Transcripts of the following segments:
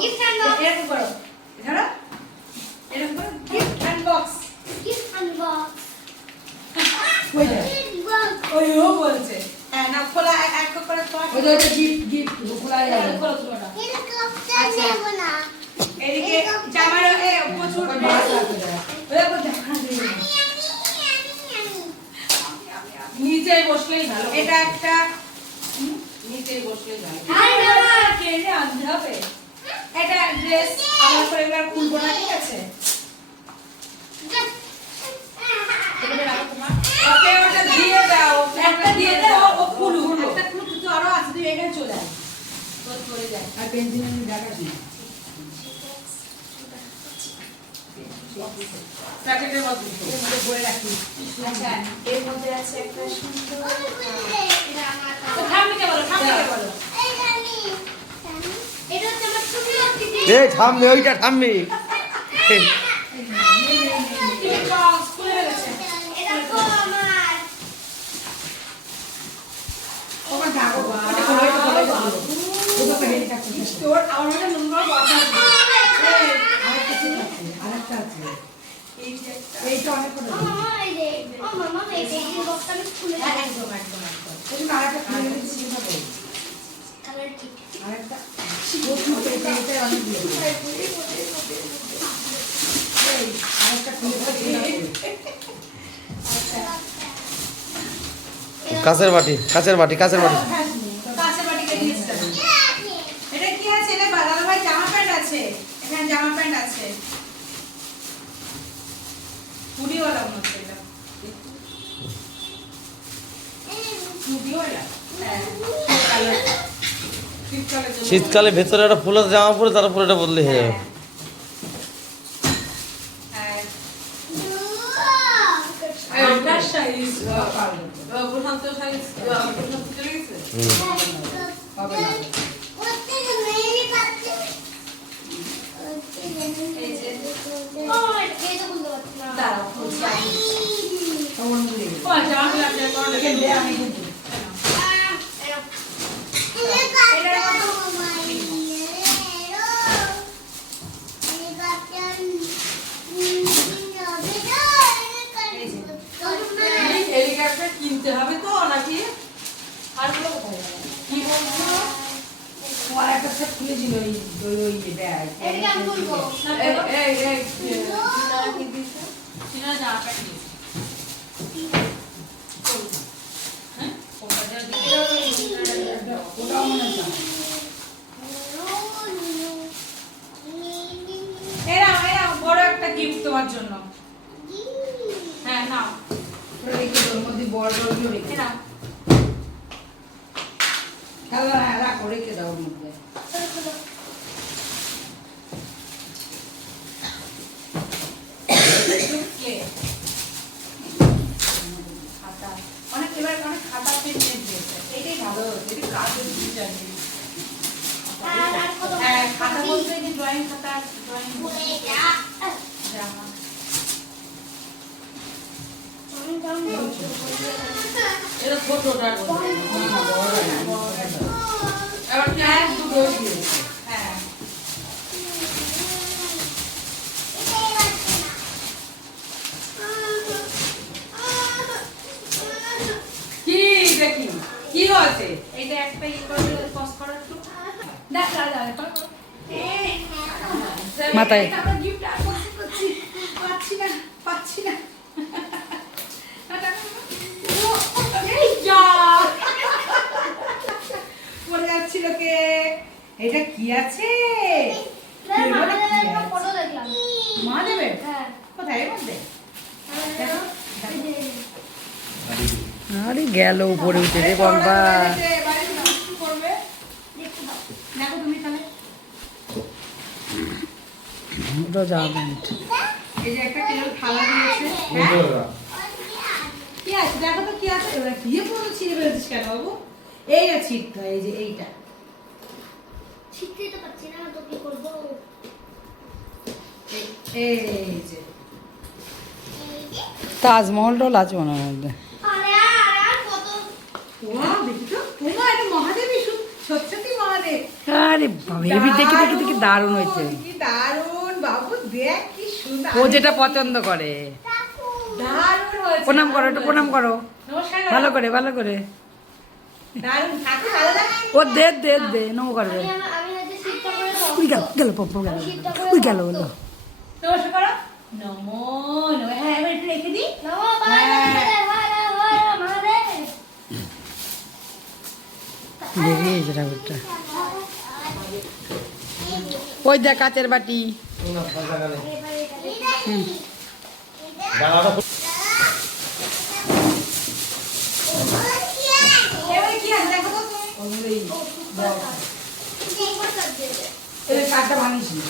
Gift unbox এরকম করো ধরো এরকম করো গিফট আনবক্স গিফট আনবক্স ওই ওই ও বলছে হ্যাঁ না খোলা এক করে খোলা ওই যে গিফট খোলা যাবে খোলা খোলা হেলিকপ্টার নেব না এদিকে জামার প্রচুর মাছ আছে ওই আবার দেখা দিই নিচে বসলেই ভালো এটা একটা নিচে বসলেই ভালো আর না কেটে আনতে হবে এটা ড্রেস আমার পরে এবার খুলবো না ঠিক আছে ওকে ওটা দিয়ে দাও একটা দিয়ে দাও ও খুলু একটা খুলু তো আরো আছে তুই এখানে চলে আয় তোর চলে যায় আর পেন্সিল নিয়ে দেখা দিই প্যাকেটের মধ্যে এর মধ্যে ভরে রাখি আচ্ছা এর মধ্যে আছে একটা সুন্দর এটা আমার তো ঠাম্মিকে বলো এই জানি এটা হচ্ছে আমার ছবি আছে এই থামবে ওইটা থামবি এই বক্স খুলে গেছে এটা তো আমার ওমা দাও ওটা খোলা এটা ওটা পেন্সিল থাকছে তোর আমার মনে নম্বর বড় এই আরেকটা ঠিক আছে আরেকটা আছে এই যে একটা এইটা অনেক বড় মামা এই যে ও মামা এই পেন্সিল বক্সটা আমি খুলে হ্যাঁ, দেব একদম একদম একদম এই জন্য আরেকটা খুলে দিতে শিখা পাবো কালার ঠিক আরেকটা এটা অনেক দিয়ে এই আরেকটা খুলে দিতে কাঁচের বাটি কাঁচের বাটি কাঁচের বাটি কাঁচের বাটি কেটে দিয়েছে এটা কি আছে এটা দাদা ভাই জামা প্যান্ট আছে এখানে জামা প্যান্ট আছে হুডিওয়ালা মনে হচ্ছে এটা হুডিওয়ালা হ্যাঁ কালার শীতকালের জন্য শীতকালে ভেতরে একটা ফুলের জামা পরে তারপর এটা বদলে হয়ে যাবে হ্যাঁ হ্যাঁ আপনার সাইজ প্রশান্ত সাইজ প্রশান্ত চলে গেছে হবে না প্রত্যেক মেয়েরই কাছে এই যে ও এটা তো বলতে পারছি না দাঁড়াও খুলছি তখন ভুলে গেছি ও জামা প্যান্ট আপনার কোন এখানে দে আমি কিন্তু হেলিকপ্টার কিনতে হবে তো নাকি আর গুলো কোথায় গেল কি বলছো আর একটা সেট খুলেছিল ওই ব্যাগ এটা আমি বলবো এই চিনারা কি দিয়েছে চিনারা জামা প্যান্ট দিয়েছে হ্যাঁ কোনটা দিয়েছে ওটাও মনে হয় এরা বড় একটা গিফট তোমার জন্য হ্যাঁ নাও রেখে ওর মধ্যে বড় বড়গুলো রেখে নাও খেলা রাখো রেখে দাও ওর মধ্যে কে খাতা অনেক এবার অনেক খাতা পেন দিয়েছে এইটাই ভালো এটা কাজের জিনিস আছে আর কত হ্যাঁ খাতা বলতে যে ড্রয়িং খাতা ড্রয়িং এটা জামা এটা ছোটটার এবার কি আর দুটো দিয়েছে হ্যাঁ কি দেখি কি হয়েছে এইটা একটা ই করে পজ করো একটু দেখ মাথায়। আমরা গিফট আনবক্সিং করছি পাচ্ছি না এই যা পড়ে যাচ্ছিল কে এটা কি আছে ফটো দেখলাম মা দেবে হ্যাঁ কোথায় এর মধ্যে দেখো আরে গেল উপরে উঠে রে বাবা করবে দেখো তুমি তাহলে ওটা যাবে এই যে একটা কেবল থালা দিয়েছে কি আছে দেখো তো কি আছে এবার কি পুরো ছিঁড়ে ফেলেছিস কেন বাবু এই আছে ছিটটা এই যে এইটা শিখতেই তো পারছি না তো কি করবো এই যে তাজমহলটাও আছে ওনার মধ্যে আরে আর কত ওয়া দেখি তো ওমা এটা মহাদেবী সত্যি মহাদেবী মানে আরে বাবা হেভি দেখি দেখি দেখি দারুণ হয়েছে কি দারুণ বাবু, দেখ কি সুন্দর। ও যেটা পছন্দ করে। দারুণ হয়েছে। প্রণাম করো, একটু প্রণাম করো নমস্কার করো। ভালো করে ভালো করে। দারুণ ঠাকুর ভালো লাগে। ও দে দে দে নমো করবে। আমি হচ্ছে শীতটা করে দাও। উই গেল গেল পপ গেল উই গেল গেল। নমস্কার করো। নমো নমো। হ্যাঁ এবার একটু রেখে দিই। নমো মহাদেব, হর হর মহাদেব। দেখি এই যে ঠাকুরটা। ওই দেখ কাচের বাটি। এবারে কি আছে দেখো তো তুমি। এই কাঠটা ভাঙিস না।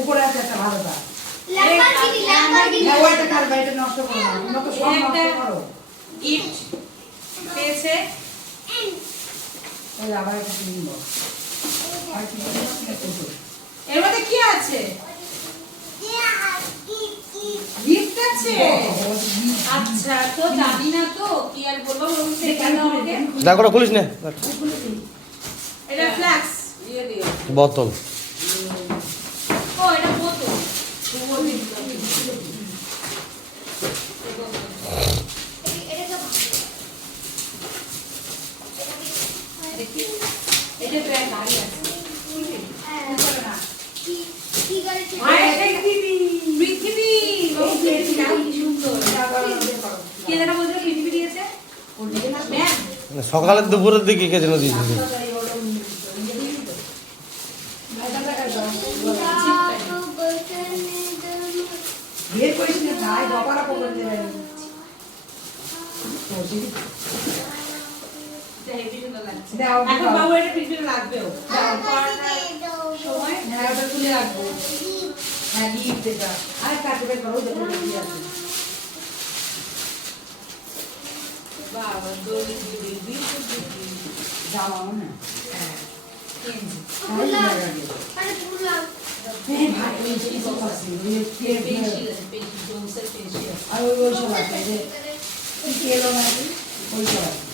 উপরে আছে একটা ভালো কাঠ। না ওইটা কার বাইরে নষ্ট করো না। তোমরা তো সব নষ্ট করো। ইট পেয়েছে। ওই আবার একটা কিনবো। আর কি বলবো? এর মধ্যে কি আছে? গিফট আছে। আচ্ছা তো জানি না তো কি আর বলবো, বলুন তো এখানে আমাকে। দেখো ওটা খুলিস না এটা ফ্লাক্স। দিয়ে দিও। বোতল। ও এটা বোতল। দেখি এটা তো এক গাড়ি আছে। পৃথিবী বাবু, পৃথিবী কি সুন্দর। কে যেটা বলছিল পৃথিবী দিয়েছে? ম্যাম সকালের দুপুরের দিকে কে যেন দিয়েছিল। বের করিস না ভাই বাবারা পকড় দেবে। হেভি সুন্দর লাগছে। দাও এখন বাবু এটা পৃথিবীতে লাগবেও। সময় হ্যাঁ ওটা তুলে রাখবো। হ্যাঁ গিফট এটা। আর কাটবে করো দেখো কি আছে। বাবা দড়ি দিবি বিদ্যুৎ দিবি। জামা না। হ্যাঁ কিনছি। এই ভাই এই যে সব আছে। এই কে পেন্সিল আছে, পেন্সিল জোনসের পেন্সিল আছে। আর ওই সব আছে যে এই কেলো না ওই সব আছে।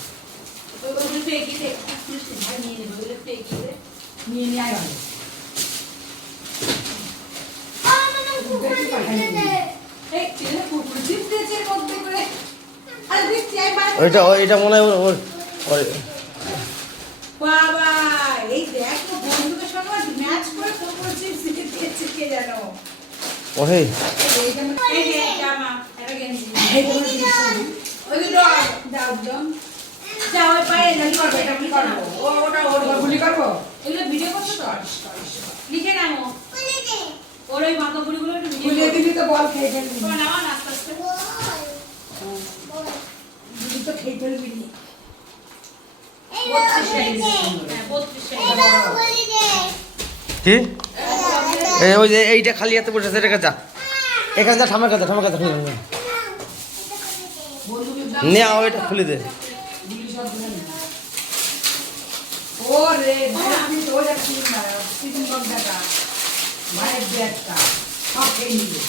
ওগুলো ফেকিতে ভাই নিয়ে নেবে, ওগুলো ফেকিতে নিয়ে নিয়ে আয় ভাই। এই ছেলে কুকুর চিপস দিয়েছে এর মধ্যে করে। আর দেখছি আই বাদ। ওইটা মনে হয় ওর বাবা এই দেখো বন্ধুদের সঙ্গে ম্যাচ করে কুকুর চিপস দিয়েছে কে জানো। ওহে এই যে জামা, এটা গেঞ্জি। এই তোমার কি ওই যে ডগ দাও জন। যাও ওই পায়ে জানি করবে এটা কি করব। ও ওটা ওর গুলি করব। এগুলো ভিডিও করছো তো? লিখে নাও। ওর ওই মাথা বুড়িগুলো একটু গুলি ভিডিও দিবি তো বল খেয়ে ফেলবি। করো। নাও আস্তে আস্তে। দিবি তো খেয়ে ফেলবি। 32 সাইজ। হ্যাঁ 32 সাইজ। কি ওই যে এইটা খালি হাতে বসে আছে, এটা যা এখানে যা ঠামের কাছে খুলে নে। নে ওইটা খুলে দে। গুলি সব দিলে না। ও রে ভাই আমি তো ওটা কিন না। কিন বন্ধ দেখা। ভাইয়ের ব্যাগটা সব খেয়ে নিবে।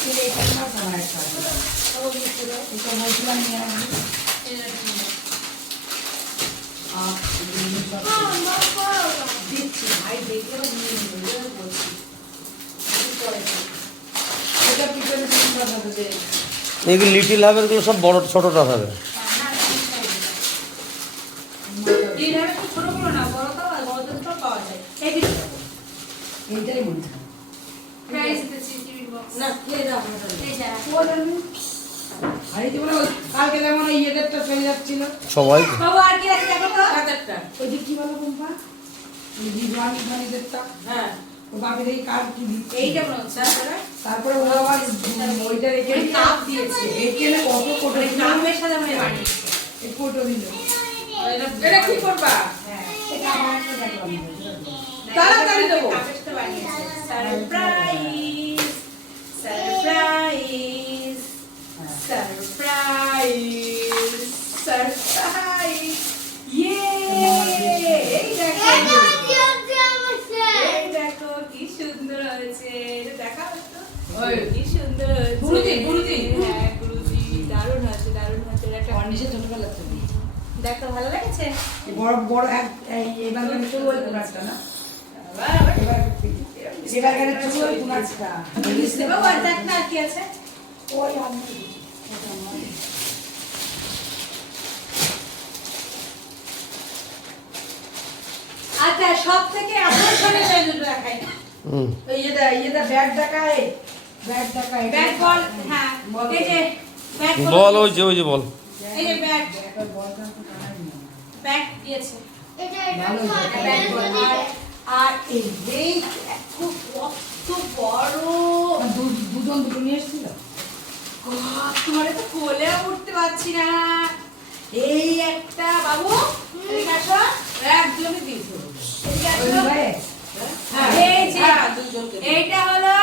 ছেলে এটা না সামায় খাবে। এটা বলছিলাম নিয়ে আসবি। দিচ্ছি ভাই দেখলে আবার নিয়ে নেবে, ওই বলছি। এটা পিছনে কিন করবে যে এগুলো লিটিল হাবের গুলো সব বড় ছোটটা হবে। এই ধরনের একটু ছোট বড় না, বড় তো আর বড় তো পাওয়া যায়। এই দিকে এইটাই মনে হয়। প্রাইস দিতেছি টিভি বক্স। না খেয়ে দাও এই যা। আর এই যে বলে কালকে যেমন ওই ইয়েদেরটা চলে যাচ্ছিল সবাই বাবু আর কি আছে দেখো তো। হাতেরটা। ওই যে কি বলো কোম্পা ওই জীবাণী ধানিদেরটা হ্যাঁ ও বাকি দেখি কার কি দিচ্ছে এইটা মনে হচ্ছে তারপরে তারপরে ও আবার ওইটা রেখে ওই কাপ দিয়েছে। এখানে কত কোটো এই কাপের সাথে মানে বানিয়েছে। এই কোটো দিল এটা কি করবা? হ্যাঁ এটা আমার একটা দেখলাম তাড়াতাড়ি দেবো। কাপের সাথে বানিয়েছে। Surprise surprise surprise surprise. ইয়ে এই দেখো, এই দেখো কি সুন্দর হয়েছে। এটা দেখাও তো। ওই। কি সুন্দর হয়েছে। গুরুজি, গুরুজি। হ্যাঁ গুরুজি, দারুণ হয়েছে দারুণ হয়েছে। এটা একটা কন্ডিশন ছোটবেলা থেকে দেখো ভালো লেগেছে? এই বড় বড় এবার শুরু ওই কুনাচটা না এবার গেলে শুরু ওই কুনাচটা বুঝতে পারবো আর দেখ না আর কি আছে? ওই আমি আচ্ছা সব থেকে আকর্ষণীয় এই দুটো দেখাই। হুম এটা ব্যাগ দেখায় ব্যাগ দেখায় ব্যাট বল, হ্যাঁ এই যে ব্যাট বল ওই যে বল এই যে ব্যাট ব্যাট দিয়েছে এটা ভালো ব্যাট বল আর এই যে খুব কত বড় দুজন দুটো নিয়ে এসেছিল তোমার তো কোলে উঠতে পারছি না। এই একটা বাবু এদিকে আসো, একজনই দিয়েছো। এদিকে আসো। ওই ভাই এই যে এইটা হলো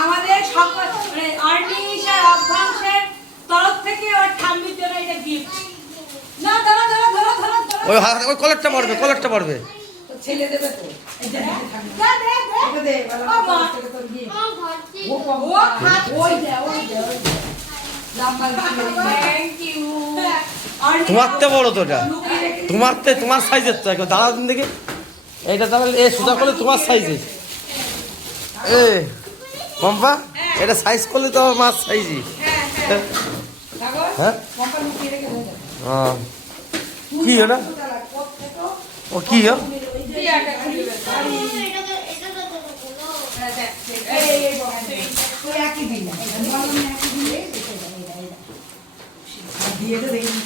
আমাদের সকল মানে আর্নিশ আর অভ্যাংশের তরফ থেকে ওর ঠাম্মির জন্য এটা গিফট। না ধরো ধরো ধরো ধরো ধরো। ওই ওই কলারটা পড়বে তো ছেলে দেবে তো এটা দিতে থাকবে দে দে দে। এটা দে বাবা ও মা। থেকে তোর দিয়ে আমার ভর্তি ও কম ও খাচ্ছে। ওই দে লম্বা থ্যাংক ইউ। তোমার তো বড় তো এটা তোমার সাইজের তো একদম দাঁড়া দিন দেখে এইটা তাহলে এ সোজা করলে তোমার সাইজে এ পম্পা এটা সাইজ করলে তো আমার মাছ সাইজই সাগর হ্যাঁ কম্পাল মুখে রেখে দে কি ওটা ও কি ও এটা তো বলো এই ওই একই দিন একই দিন দিয়ে দে দেখি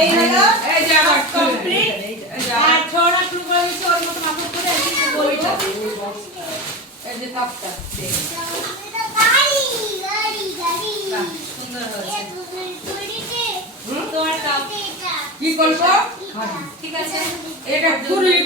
এই হলো এই যে আমার কমপ্লিট। আর ছোড়া শুরু করে দিচ্ছে ওর মতো মাথা করে একটু বইটা। এই যে কাপটা দে। সুন্দর হয়েছে। তোমার কাপ কি করছো? ঠিক আছে। এটা পুরি